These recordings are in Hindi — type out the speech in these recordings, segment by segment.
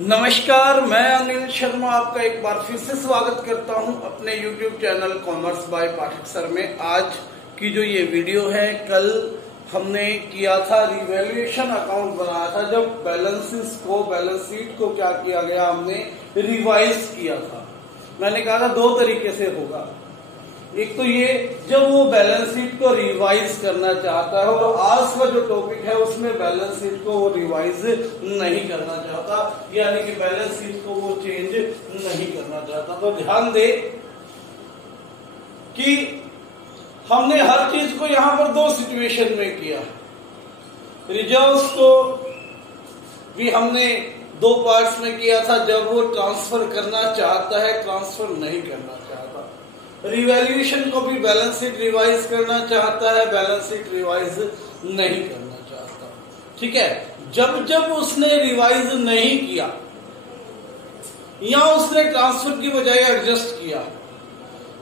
नमस्कार, मैं अनिल शर्मा आपका एक बार फिर से स्वागत करता हूं अपने YouTube channel commerce by Pathak sir में। आज की जो ये वीडियो है, कल हमने किया था रिवैल्यूएशन अकाउंट बनाया था। जब बैलेंस शीट को क्या किया गया, हमने रिवाइज किया था। मैंने कहा था दो तरीके से होगा। एक तो ये, जब वो बैलेंस शीट को रिवाइज करना चाहता है और आज का जो टॉपिक है उसमें बैलेंस शीट को वो रिवाइज नहीं करना चाहता, यानी कि बैलेंस शीट को वो चेंज नहीं करना चाहता। तो ध्यान दे कि हमने हर चीज को यहां पर दो सिचुएशन में किया। रिजर्व्स को भी हमने दो पार्ट्स में किया था, जब वो ट्रांसफर करना चाहता है, ट्रांसफर नहीं करना चाहता। रिवैल्यूएशन को भी बैलेंस शीट रिवाइज करना चाहता है, बैलेंस शीट रिवाइज नहीं करना चाहता। ठीक है, जब जब उसने रिवाइज नहीं किया या उसने ट्रांसफर की बजाय एडजस्ट किया,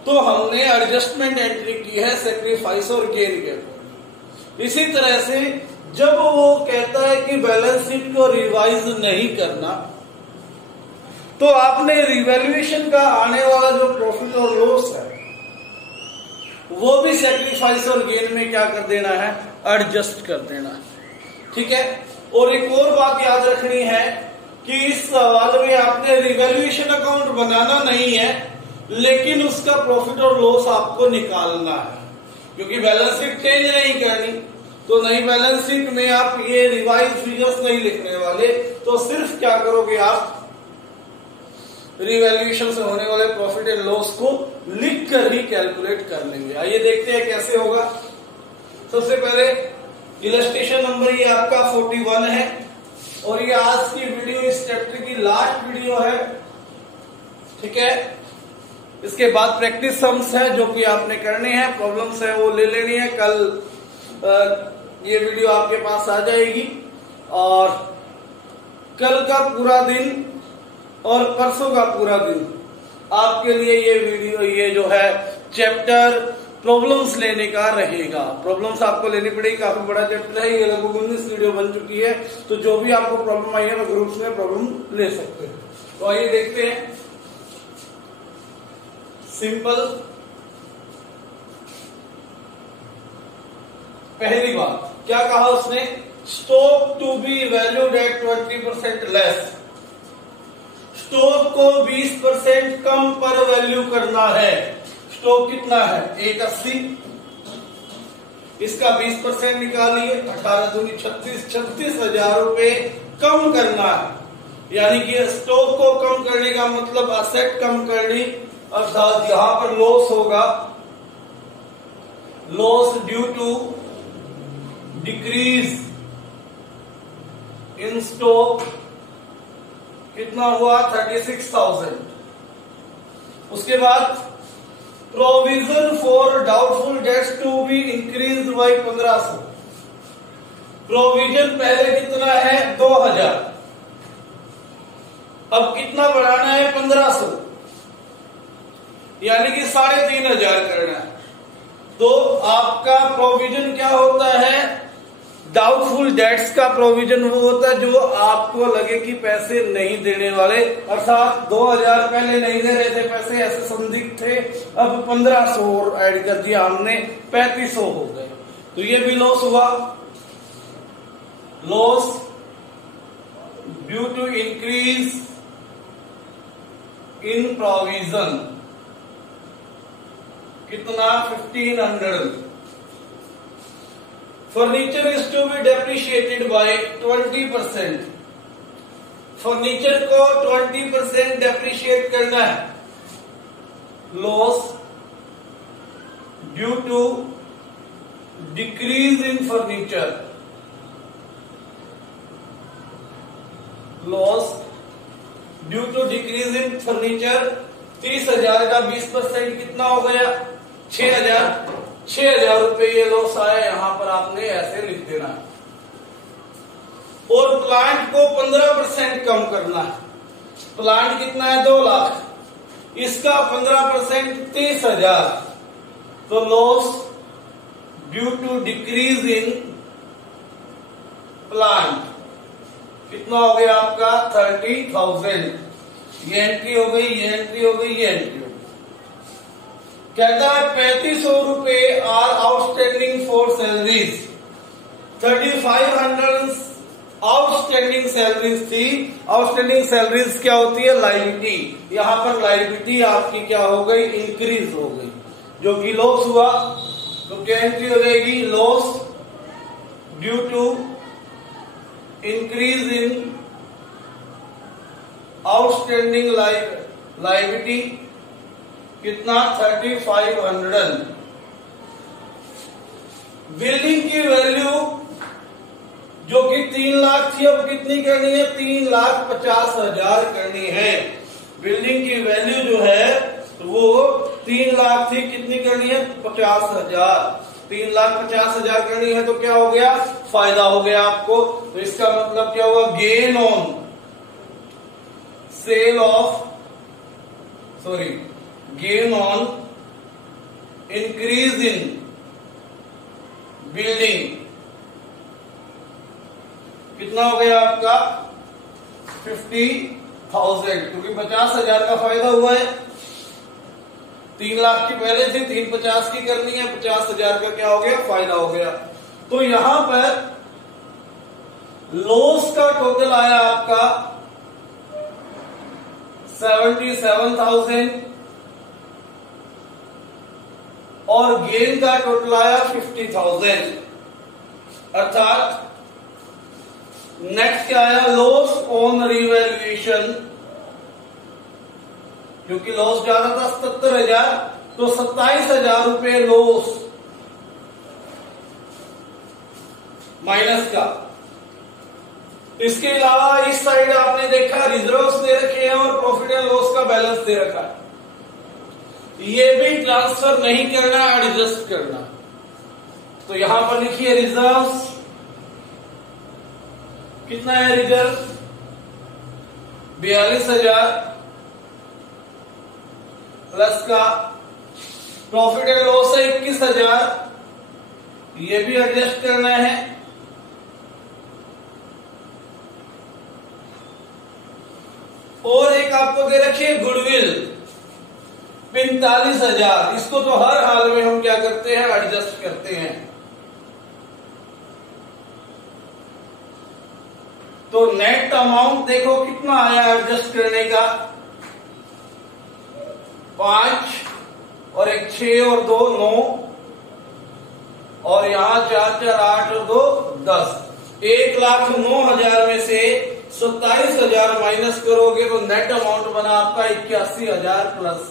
तो हमने एडजस्टमेंट एंट्री की है सेक्रीफाइस और गेन के अकॉर्डिंग। इसी तरह से जब वो कहता है कि बैलेंस शीट को रिवाइज नहीं करना, तो आपने रिवैल्यूएशन का आने वाला जो प्रॉफिट और लॉस है वो भी सेक्रीफाइस और गेन में क्या कर देना है, एडजस्ट कर देना है। ठीक है, और एक और बात याद रखनी है कि इस सवाल में आपने रिवैल्यूएशन अकाउंट बनाना नहीं है, लेकिन उसका प्रॉफिट और लॉस आपको निकालना है। क्योंकि बैलेंस शीट चेंज नहीं करनी, तो नई बैलेंस शीट में आप ये रिवाइज फिगर्स नहीं लिखने वाले, तो सिर्फ क्या करोगे, आप रिवैल्यूएशन से होने वाले प्रॉफिट एंड लॉस को लिख कर ही कैलकुलेट कर लेंगे। आइए देखते हैं कैसे होगा। सबसे पहले इलस्ट्रेशन नंबर ये आपका 41 है और ये आज की वीडियो इस चैप्टर की लास्ट वीडियो है। ठीक है, इसके बाद प्रैक्टिस सम्स है जो कि आपने करने हैं, प्रॉब्लम्स है वो ले लेनी है। कल ये वीडियो आपके पास आ जाएगी और कल का पूरा दिन और परसों का पूरा दिन आपके लिए ये वीडियो, ये जो है चैप्टर प्रॉब्लम्स लेने का रहेगा। प्रॉब्लम्स आपको लेनी पड़ेगी, काफी बड़ा चैप्टर है ये, लगभग 19 वीडियो बन चुकी है। तो जो भी आपको प्रॉब्लम आई है वो ग्रुप्स में प्रॉब्लम ले सकते हैं। तो आइए देखते हैं। सिंपल, पहली बात क्या कहा उसने, stock to be valued at 20% less. Stock को 20% कम पर वैल्यू करना है। स्टॉक कितना है, 180, इसका 20% निकालिए, 18 दूनी 36, 36,000 रुपए कम करना है। यानी कि स्टॉक को कम करने का मतलब असेट कम करनी, अर्थात यहां पर लॉस होगा, loss due to decrease in stock कितना हुआ, 36,000। उसके बाद provision for doubtful debts to be increase by 1500। Provision पहले कितना है, 2000, अब कितना बढ़ाना है, 1500, यानी कि 3,500 करना है। तो आपका प्रोविजन क्या होता है, डाउटफुल डेट्स का प्रोविजन वो होता है जो आपको लगे कि पैसे नहीं देने वाले, अर्थात 2000 पहले नहीं दे रहे थे पैसे, ऐसे संदिग्ध थे, अब 1500 और ऐड कर दिया हमने, 3500 हो गए। तो ये भी लॉस हुआ, loss due to increase in provision, कितना, 1500। Furniture is to be depreciated by 20%। Furniture को 20% डेप्रिशिएट करना है। Loss due to decrease in furniture, loss due to decrease in furniture. 30,000 का 20% कितना हो गया, 6,000। 6,000 रुपए ये लॉस आया, यहां पर आपने ऐसे लिख देना है। और प्लांट को 15% कम करना है। प्लांट कितना है, 2 लाख, इसका 15% 30,000। तो loss due to decrease in plant कितना हो गया आपका 30,000। ये एंट्री हो गई, ये एंट्री हो गई, ये एंट्री हो गई। कहता है 3500 रुपए are outstanding for salaries. 3500 outstanding salaries थी। आउटस्टैंडिंग सैलरीज क्या होती है? लायबिलिटी। यहां पर लायबिलिटी आपकी क्या हो गई? इंक्रीज हो गई, जो कि लॉस हुआ। तो क्या एंट्री हो जाएगी? Loss due to increase in outstanding liability. कितना? 3500। बिल्डिंग की वैल्यू जो कि 3 लाख थी, अब कितनी करनी है? 3,50,000 करनी है। बिल्डिंग की वैल्यू जो है वो 3 लाख थी, कितनी करनी है? 50,000। 3,50,000 करनी है तो क्या हो गया? फायदा हो गया आपको। तो इसका मतलब क्या हुआ? Gain on sale of, sorry, gain on increase in building. कितना हो गया आपका? 50,000, क्योंकि 50,000 का फायदा हुआ है। 3 लाख की पहले थी, 350 की करनी है, 50,000 का क्या हो गया? फायदा हो गया। तो यहां पर लॉस का टोटल आया आपका 77,000 और गेन का टोटल आया 50,000। अर्थात नेक्स्ट क्या आया? Loss on revaluation. क्योंकि लॉस ज्यादा था 77,000, तो 27,000 रुपए लॉस माइनस का। इसके अलावा इस साइड आपने देखा रिजर्व्स दे रखे हैं और प्रॉफिट एंड लॉस का बैलेंस दे रखा है। ये भी ट्रांसफर नहीं करना, एडजस्ट करना। तो यहां पर लिखिए रिजर्व्स। कितना है रिजर्व? 42,000 प्लस का प्रॉफिट एंड लॉस है 21,000, ये भी एडजस्ट करना है। और एक आपको दे रखी है गुडविल 45,000। इसको तो हर हाल में हम क्या करते हैं? एडजस्ट करते हैं। तो नेट अमाउंट देखो कितना आया एडजस्ट करने का? 5 और 1 6 और 2 9 और यहां 4 4 8 और 2 10। 1,09,000 में से 27,000 माइनस करोगे तो नेट अमाउंट बना आपका 81,000 प्लस,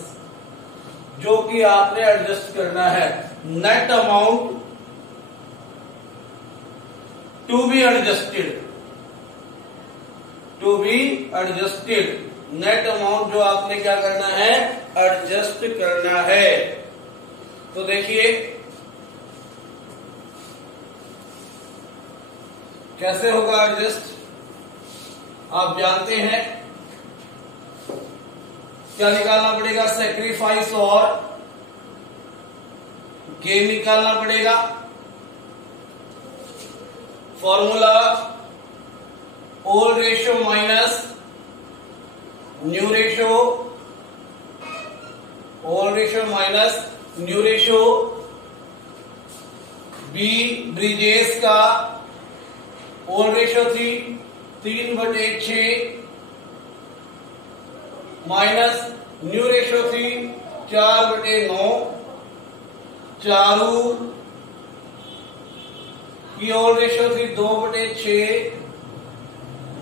जो कि आपने एडजस्ट करना है। Net amount to be adjusted, to be adjusted. Net amount जो आपने क्या करना है? एडजस्ट करना है। तो देखिए कैसे होगा एडजस्ट, आप जानते हैं। क्या निकालना पड़ेगा? सैक्रिफाइस और गेन निकालना पड़ेगा। Formula old ratio minus new ratio, old ratio minus new ratio. बी ब्रिजेस का ओल्ड रेशियो थी 3/6 माइनस न्यू रेशियो थी 4/9। चारू की ओल्ड रेशियो थी 2/6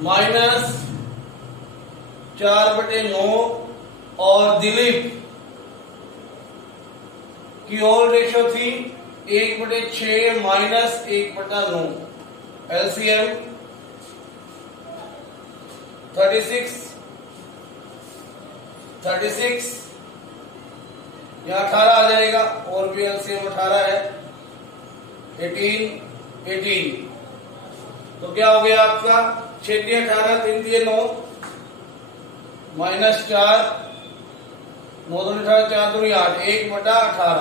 माइनस 4/9 और दिलीप की ओल्ड रेशियो थी 1/6 माइनस 1/9। एलसीएम 36 यहां 18 आ जाएगा और भी एलसीएम 18 है। 18 तो क्या हो गया आपका? 6 × 18 3 × 9 माइनस 4 9 × 18 4 × 8 1/18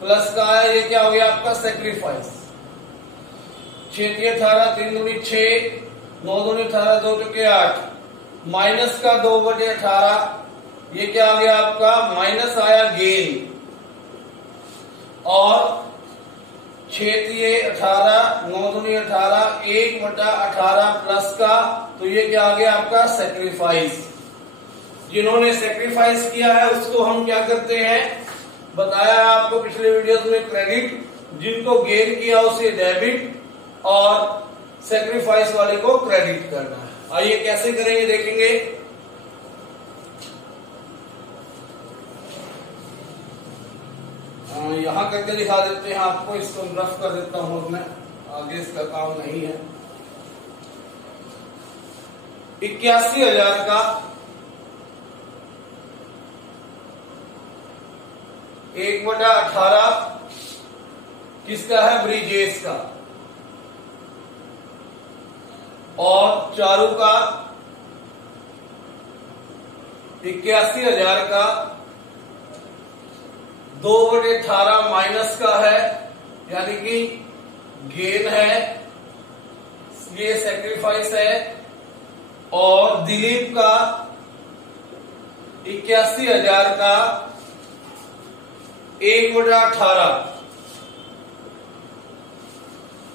प्लस का है। ये क्या हो गया आपका? सैक्रिफाइस 6 × 18 3 × 6 9 दूनी 18, 2 चौके 8, माइनस का 2/18, ये क्या आ गया आपका माइनस आया गेन, और 6 तिये 18, 9 दूनी 18, 1/18 प्लस का, तो ये क्या आ गया आपका सेक्रीफाइस। जिन्होंने सेक्रीफाइस किया है उसको हम क्या करते हैं, बताया है आपको पिछले वीडियोस में, क्रेडिट, जिनको गेन किया उसे डेबिट, और सेक्रीफाइस वाले को क्रेडिट करना है। आइए कैसे करेंगे देखेंगे। यहां करके दिखा देते हैं आपको, इसको रफ कर देता हूं मैं, आगे इसका काम नहीं है। 81,000 का 1/18 किसका है, ब्रिजेश का, और चारू का 81,000 का 2/18 माइनस का है, यानी कि गेन है, ये सेक्रीफाइस है, और दिलीप का 81,000 का 1/18,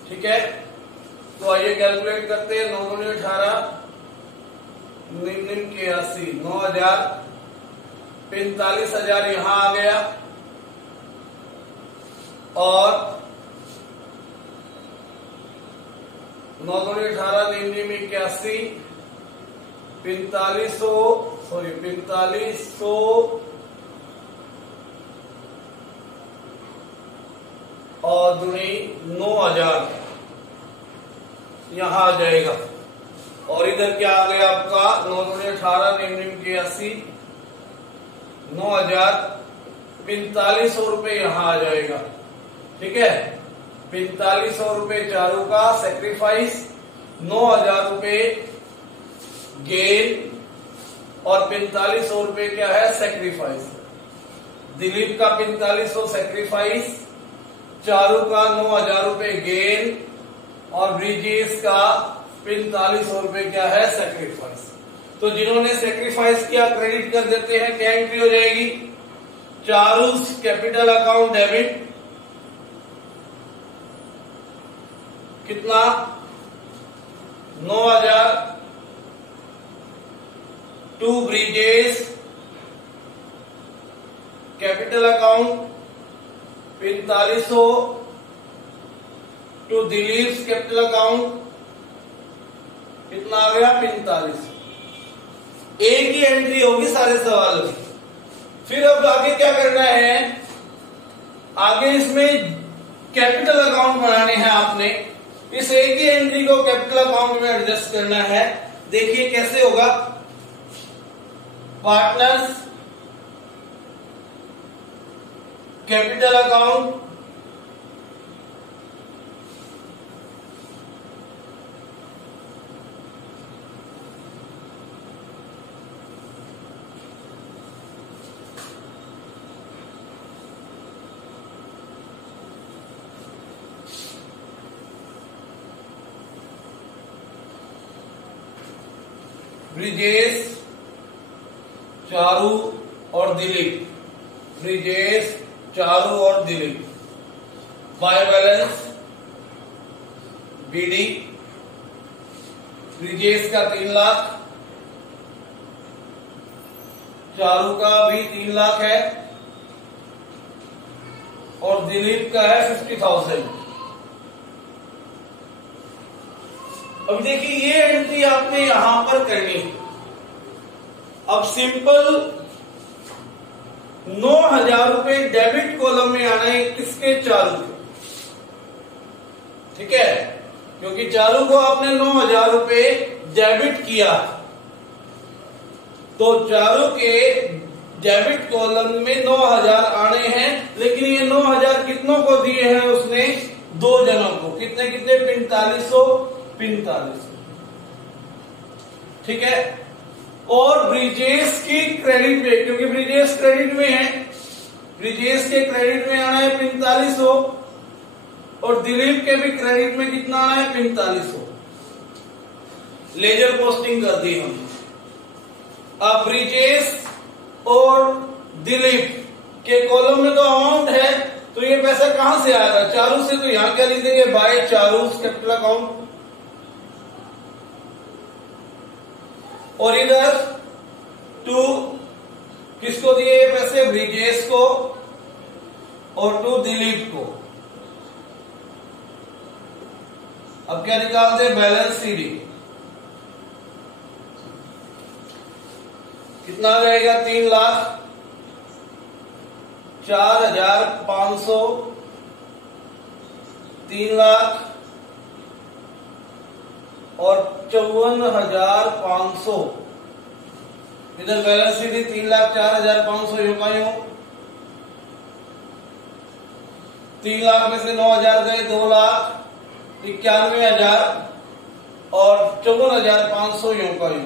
ठीक है। तो आइए कैलकुलेट करते हैं। 9 दूनी 18, 89, 9,000, 45,000 यहां आ गया, और 9 दूनी 18, 81, 4500 और दूनी 9,000 यहां आ जाएगा, और इधर क्या आ गया आपका 9 दूनी 18, 81, 9,000, 4500 रुपए यहां आ जाएगा, ठीक है। 4500 रुपए चारू का सेक्रीफाइस, 9,000 रुपए गेन, और 4500 रुपए क्या है सेक्रीफाइस। दिलीप का 4500 सेक्रीफाइस, चारू का 9,000 रुपए गेन, और ब्रिजेश का 4500 रुपए क्या है सेक्रीफाइस। तो जिन्होंने सेक्रीफाइस किया क्रेडिट कर देते हैं, क्या एंट्री हो जाएगी, चारूस कैपिटल अकाउंट डेबिट, कितना 9,000, to Brijesh capital account 4500, to Dilip capital account कितना आ गया 4500। एक ही एंट्री होगी सारे सवाल में। फिर अब आगे क्या करना है, आगे इसमें कैपिटल अकाउंट बनाने हैं आपने, इस एक ही एंट्री को कैपिटल अकाउंट में एडजस्ट करना है। देखिए कैसे होगा, partners capital account, Brijesh, Charu और दिलीप, ब्रिजेश, चारू और Dilip, by balance BD, Brijesh का 3 लाख, चारू का भी 3 लाख है, और दिलीप का है 50,000। अब देखिए ये एंट्री आपने यहां पर करनी है। अब सिंपल 9,000 रुपए डेबिट कॉलम में आना है, किसके, चारू के, ठीक है, क्योंकि चारू को आपने 9,000 रुपए डेबिट किया, तो चारू के डेबिट कॉलम में 9,000 आने हैं, लेकिन ये 9,000 कितनों को दिए हैं उसने, 2 जनों को, कितने कितने 4500, ठीक है। और ब्रिजेश की क्रेडिट में, क्योंकि ब्रिजेश क्रेडिट में है, ब्रिजेश के क्रेडिट में आना है 4500, और दिलीप के भी क्रेडिट में कितना आना है 4500। लेजर पोस्टिंग कर दी हमने। अब ब्रिजेश और दिलीप के कॉलम में तो अमाउंट है, तो ये पैसा कहां से आएगा? चारू से। तो यहां क्या लिख देंगे? By Charu capital account. और इधर टू किसको दिए ये पैसे? ब्रिजेश को और टू दिलीप को। अब क्या निकालते हैं? Balance CD. कितना आ जाएगा? 3,04,500, 3,00,000 और 54,500। इधर बैलेंस सीडी 3,04,500 यूं का यूं। 3,00,000 में से 9,000 गए, 2,91,000 और 54,500 यूं का यूं।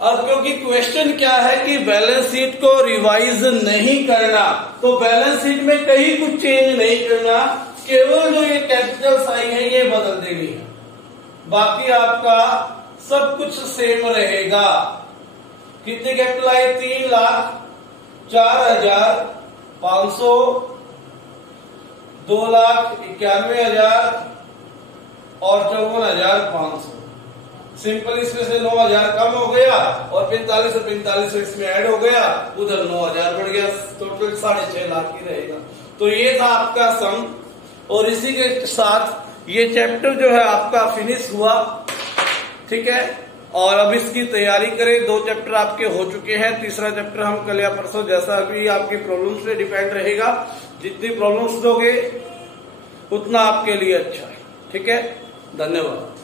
अब क्योंकि क्वेश्चन क्या है कि बैलेंस शीट को रिवाइज नहीं करना, तो बैलेंस शीट में कहीं कुछ चेंज नहीं करना, केवल जो ये कैपिटल्स आई है ये बदल देनी है, बाकी आपका सब कुछ सेम रहेगा। कितनी कैपिटल आई? 3,04,500, 2,91,000 और 54,500। सिंपल इसमें से 9,000 कम हो गया और 45 और 45 इसमें ऐड हो गया, उधर 9,000 बढ़ गया, टोटल 6.5 लाख ही रहेगा। तो ये था आपका सम, और इसी के साथ ये चैप्टर जो है आपका फिनिश हुआ। ठीक है, और अब इसकी तैयारी करें। 2 चैप्टर आपके हो चुके हैं, तीसरा चैप्टर हम कल या परसों, जैसा भी आपकी प्रॉब्लम्स पे डिपेंड रहेगा। जितनी प्रॉब्लम्स दोगे उतना आपके लिए अच्छा है। ठीक है, धन्यवाद।